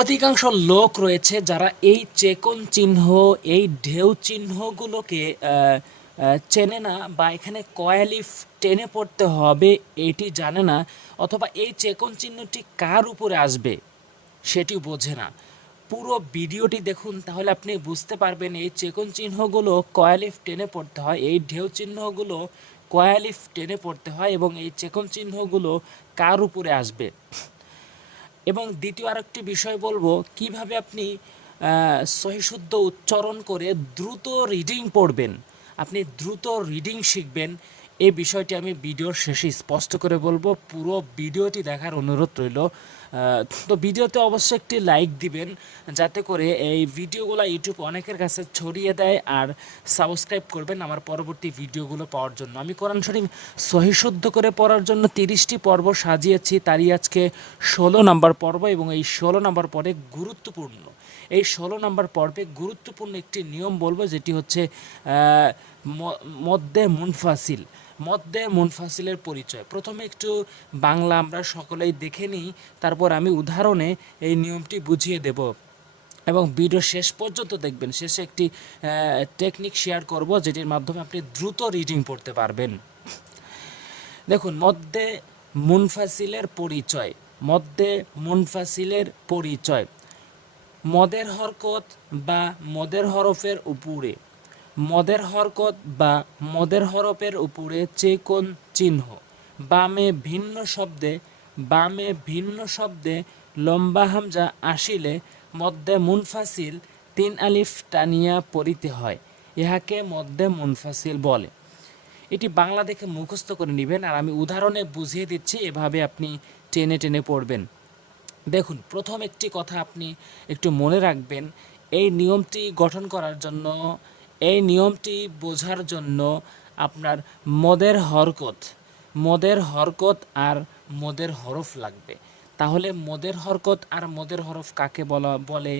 অধিকাংশ লোক রয়েছে যারা এই চেকন চিহ্ন, এই ঢেউ চিহ্নগুলোকে চেনে না, বা এখানে কয়ালিফ টেনে পড়তে হবে এটি জানে না, অথবা এই চেকন চিহ্নটি কার উপরে আসবে সেটি বোঝে না। পুরো ভিডিওটি দেখুন, তাহলে আপনি বুঝতে পারবেন এই চেকন চিহ্নগুলো কয়ালিফ টেনে পড়তে হয়, এই ঢেউ চিহ্নগুলো কয়ালিফ টেনে পড়তে হয়, এবং এই চেকন চিহ্নগুলো কার উপরে আসবে। এবং দ্বিতীয় আরেকটি বিষয় বলবো, কিভাবে আপনি সহিশুদ্ধ উচ্চারণ করে দ্রুত রিডিং পড়বেন, আপনি দ্রুত রিডিং শিখবেন। এই বিষয়টি আমি ভিডিওর শেষে স্পষ্ট করে বলবো, পুরো ভিডিওটি দেখার অনুরোধ রইল। তো ভিডিওতে অবশ্যই একটি লাইক দিবেন, যাতে করে এই ভিডিওগুলো ইউটিউব অনেকের কাছে ছড়িয়ে দেয়, আর সাবস্ক্রাইব করবেন আমার পরবর্তী ভিডিওগুলো পাওয়ার জন্য। আমি কোরআন শরীফ সহিশুদ্ধ করে পড়ার জন্য 30টি পর্ব সাজিয়েছি, তারই আজকে 16 নম্বর পর্ব, এবং এই 16 নম্বর পর্বে গুরুত্বপূর্ণ, এই 16 নম্বর পর্বে গুরুত্বপূর্ণ একটি নিয়ম বলবো, যেটি হচ্ছে মদ্দে মুনফাসিল। মদ্দে মুনফাসিলের পরিচয় প্রথমে একটু বাংলা আমরা সকলেই দেখে নিই, তারপর আমি উদাহরণে এই নিয়মটি বুঝিয়ে দেব, এবং ভিডিও শেষ পর্যন্ত দেখবেন। শেষে একটি টেকনিক শেয়ার করব, যেটির মাধ্যমে আপনি দ্রুত রিডিং পড়তে পারবেন। দেখুন, মদ্দে মুনফাসিলের পরিচয়। মদ্দে মুনফাসিলের পরিচয়: মদের হরকত বা মদের হরফের উপরে, মদের হরকত বা মদের হরফের উপরে চেকন চিহ্ন, বামে ভিন্ন শব্দে লম্বা হামজা আসিলে মদ্দে মুনফাসিল 3 আলিফ টানিয়া পড়িতে হয়, ইহাকে মদ্দে মুনফাসিল বলে। এটি বাংলা দেখে মুখস্থ করে নেবেন, আর আমি উদাহরণে বুঝিয়ে দিচ্ছি, এভাবে আপনি টেনে টেনে পড়বেন। দেখুন, প্রথম একটি কথা আপনি একটু মনে রাখবেন, এই নিয়মটি গঠন করার জন্য, এই নিয়মটি বোঝার জন্য আপনার মদের হরকত আর মদের হরফ লাগবে। তাহলে মদের হরকত আর মদের হরফ কাকে বলে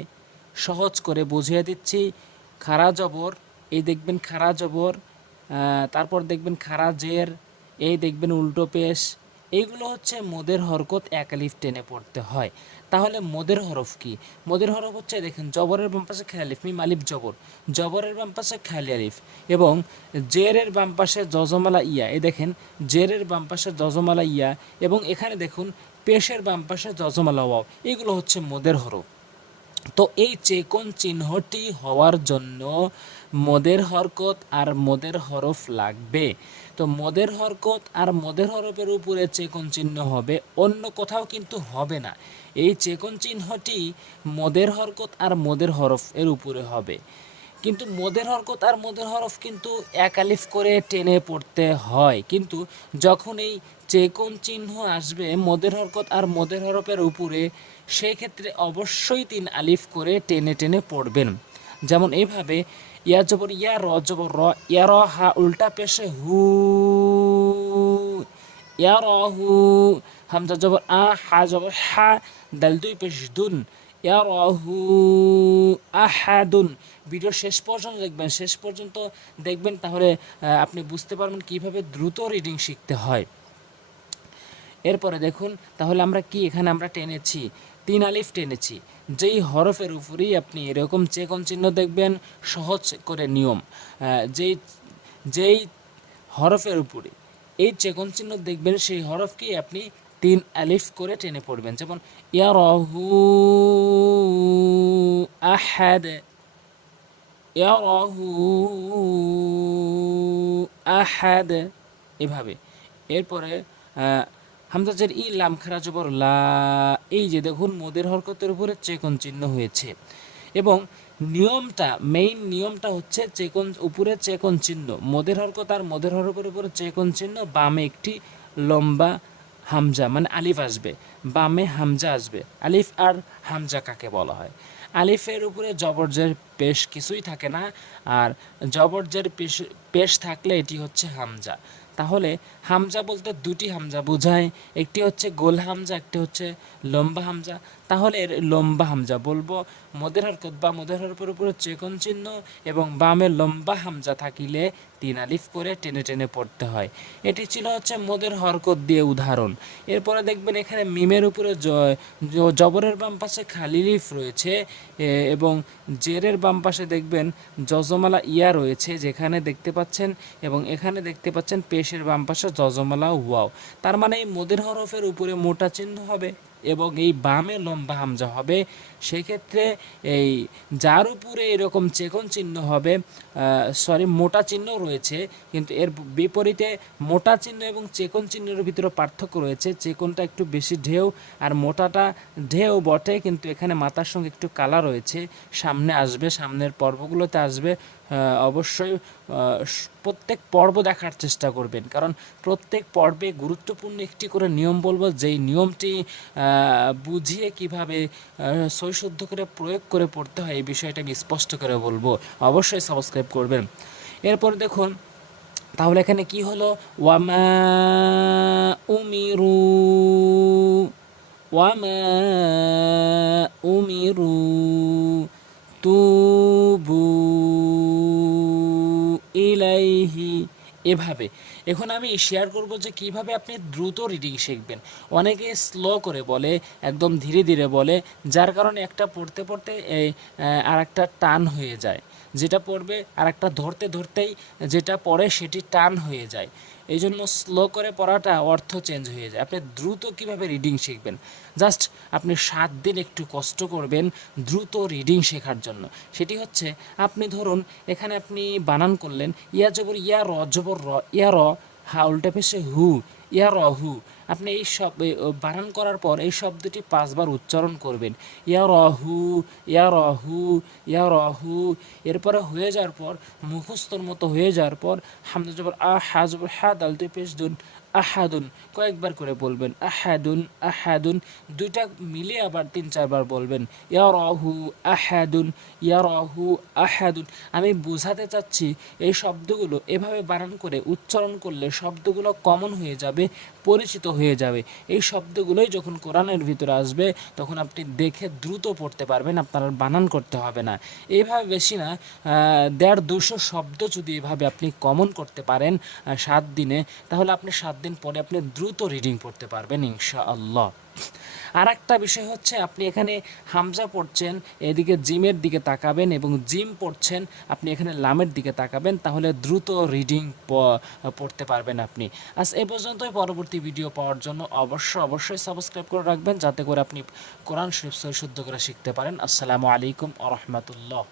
সহজ করে বুঝিয়ে দিচ্ছি। খাড়া জবর, এই দেখবেন খাড়া জবর, তারপর দেখবেন খাড়া জের, এই দেখবেন উল্টো পেশ, এইগুলো হচ্ছে মদের হরকত 1 আলিফ টেনে পড়তে হয়। তাহলে মদের হরফ কি? মদের হরফ হচ্ছে, দেখেন, জবরের বাম পাশে খেয়াল আলিফ, মিম আলিফ জবর, জবরের বাম পাশে খেয়ালি আলিফ, এবং জেরের বাম পাশে জজমালা ইয়া, এই দেখেন জেরের বাম পাশে জজমালা ইয়া, এবং এখানে দেখুন পেশের বাম পাশে জজমালা ওয়াও, এগুলো হচ্ছে মদের হরফ। তো এই চেকন চিহ্নটি হওয়ার জন্য মদের হরকত আর মদের হরফ লাগবে। তো মদের হরকত আর মদের হরফের উপরে চেকন চিহ্ন হবে, অন্য কোথাও কিন্তু হবে না। এই চেকন চিহ্নটি মদের হরকত আর মদের হরফ এর উপরে হবে, কিন্তু মদের হরকত আর মদের হরফ কিন্তু 1 আলিফ করে টেনে পড়তে হয়। কিন্তু যখন এই চেকন চিহ্ন আসবে মদের হরকত আর মদের হরফের উপরে, সেই ক্ষেত্রে অবশ্যই 3 আলিফ করে টেনে টেনে পড়বেন। যেমন এইভাবে, ইয়া জবর ইয়া, র জবর র, ইয়া র হা উল্টা পেশে হু, ইয়া র হু, হামজা জবর আ, হা জবর হা, দাল 2 পেশ দুন, ইয়া র হু আহাদুন। ভিডিও শেষ পর্যন্ত দেখবেন, তাহলে আপনি বুঝতে পারবেন কিভাবে দ্রুত রিডিং শিখতে হয়। এরপরে দেখুন, তাহলে আমরা কি এখানে আমরা টেনেছি 3 আলিফ টেনেছি, যেই হরফের উপরেই আপনি এরকম চেকন চিহ্ন দেখবেন, সহজ করে নিয়ম, যেই হরফের উপরে এই চেকন চিহ্ন দেখবেন, সেই হরফকে আপনি 3 আলিফ করে টেনে পড়বেন। যেমন ইয়ারাহু আহাদ, ইয়ারাহু আহাদ, এভাবে। এরপরে হামজাজের ই, লাম খারা জবর লা, এই যে দেখুন মদের হরকতের উপরে চেকন চিহ্ন হয়েছে। এবং মেইন নিয়মটা হচ্ছে উপরে চেকন চিহ্ন, মদের হরকত আর মদের হরফের উপরে চেকন চিহ্ন, বামে একটি লম্বা হামজা মানে আলিফ আসবে, বামে হামজা আসবে। আলিফ আর হামজা কাকে বলা হয়? আলিফের উপরে জবরজের পেশ কিছুই থাকে না, আর জবরজের পেশ থাকলে এটি হচ্ছে হামজা। তাহলে হামজা বলতে দুটি হামজা বোঝায়, একটি হচ্ছে গোল হামজা, একটি হচ্ছে লম্বা হামজা। তাহলে এর লম্বা হামজা বলবো মদের হরকত বা মদের হরফের উপরে চেকন চিহ্ন এবং বামে লম্বা হামজা থাকিলে 3 আলিফ করে টেনে টেনে পড়তে হয়। এটি ছিল হচ্ছে মদের হরকত দিয়ে উদাহরণ। এরপরে দেখবেন এখানে মিমের উপরে জবরের বাম পাশে খালি লিফ রয়েছে এবং জেরের বাম পাশে দেখবেন যজমালা ইয়া রয়েছে যেখানে দেখতে পাচ্ছেন, এবং এখানে দেখতে পাচ্ছেন পেশের বাম পাশে যজমালা ওয়াও। তার মানে এই মদের হরফের উপরে মোটা চিহ্ন হবে এবং এই বামে লম্বা হামজা হবে। সেক্ষেত্রে এই যার উপরে এরকম চেকন চিহ্ন হবে, মোটা চিহ্ন রয়েছে, কিন্তু এর বিপরীতে মোটা চিহ্ন এবং চেকন চিহ্নের ভিতরে পার্থক্য রয়েছে। চেকনটা একটু বেশি ঢেউ আর মোটাটা ঢেউ বটে, কিন্তু এখানে মাথার সঙ্গে একটু কালা রয়েছে। সামনে আসবে, সামনের পর্বগুলোতে আসবে। অবশ্যই প্রত্যেক পর্ব দেখার চেষ্টা করবেন, কারণ প্রত্যেক পর্বে গুরুত্বপূর্ণ একটি করে নিয়ম বলবো, যেই নিয়মটি বুঝিয়ে কিভাবে সৈশুদ্ধ করে প্রয়োগ করে পড়তে হয় এই বিষয়টা আমি স্পষ্ট করে বলবো। অবশ্যই সাবস্ক্রাইব করবেন। এরপর দেখুন তাহলে এখানে কি হলো, ওয়ামা উমিরু, ওয়ামা উমিরু তুবু ইলাইহি, এভাবে। এখন আমি শেয়ার করব যে কিভাবে আপনি দ্রুত রিডিং শিখবেন। অনেকে স্লো করে বলে, একদম ধীরে ধীরে বলে, যার কারণে একটা পড়তে পড়তে এই আর একটা টান হয়ে যায়, যেটা পড়বে আর একটা ধরতে ধরতেই যেটা পড়ে সেটি টান হয়ে যায়। এই জন্য স্লো করে পড়াটা অর্থ চেঞ্জ হয়ে যায়। আপনি দ্রুত কিভাবে রিডিং শিখবেন, জাস্ট আপনি 7 দিন একটু কষ্ট করবেন দ্রুত রিডিং শেখার জন্য। সেটি হচ্ছে, আপনি ধরুন এখানে আপনি বানান করলেন ইয়া জবর ইয়া, র জবর র, ইয়া র, হা উল্টা পেশে হু, ইয়া র হু। আপনি এই বানান করার পর এই শব্দটি 5 বার উচ্চারণ করবেন, ইয়া রহু, ইয়া রহু, ইয়া রহু। এরপরে হয়ে যাওয়ার পর, মুখস্থর মতো হয়ে যাওয়ার পর, হামজা জবর আ, হা জবর হা, দাল দুই পেশ দুন, আহাদুন কয়েকবার করে বলবেন, আহাদুন আহাদুন, দুইটা মিলিয়ে আবার 3-4 বার বলবেন, ইয়া রহু আহাদুন, ইয়া রহু আহাদুন। আমি বোঝাতে চাচ্ছি এই শব্দগুলো এভাবে বানান করে উচ্চারণ করলে শব্দগুলো কমন হয়ে যাবে, পরিচিত হয়ে যাবে। এই শব্দগুলোই যখন কোরআনের ভিতরে আসবে তখন আপনি দেখে দ্রুত পড়তে পারবেন, আপনার আর বানান করতে হবে না। এইভাবে বেশি না 150-200 শব্দ যদি এভাবে আপনি কমন করতে পারেন 7 দিনে, তাহলে আপনি 7 দিন পরে আপনি দ্রুত রিডিং পড়তে পারবেন ইনশাআল্লাহ। আর একটা বিষয় হচ্ছে, আপনি এখানে হামজা পড়ছেন, এদিকে জিমের দিকে তাকাবেন, এবং জিম পড়ছেন আপনি এখানে লামের দিকে তাকাবেন, তাহলে দ্রুত রিডিং পড়তে পারবেন আপনি। আজ এ পর্যন্তই। পরবর্তী ভিডিও পাওয়ার জন্য অবশ্যই সাবস্ক্রাইব করে রাখবেন, যাতে করে আপনি কোরআন শরীফ শুদ্ধ করে শিখতে পারেন। আসসালামু আলাইকুম ওয়া রাহমাতুল্লাহ।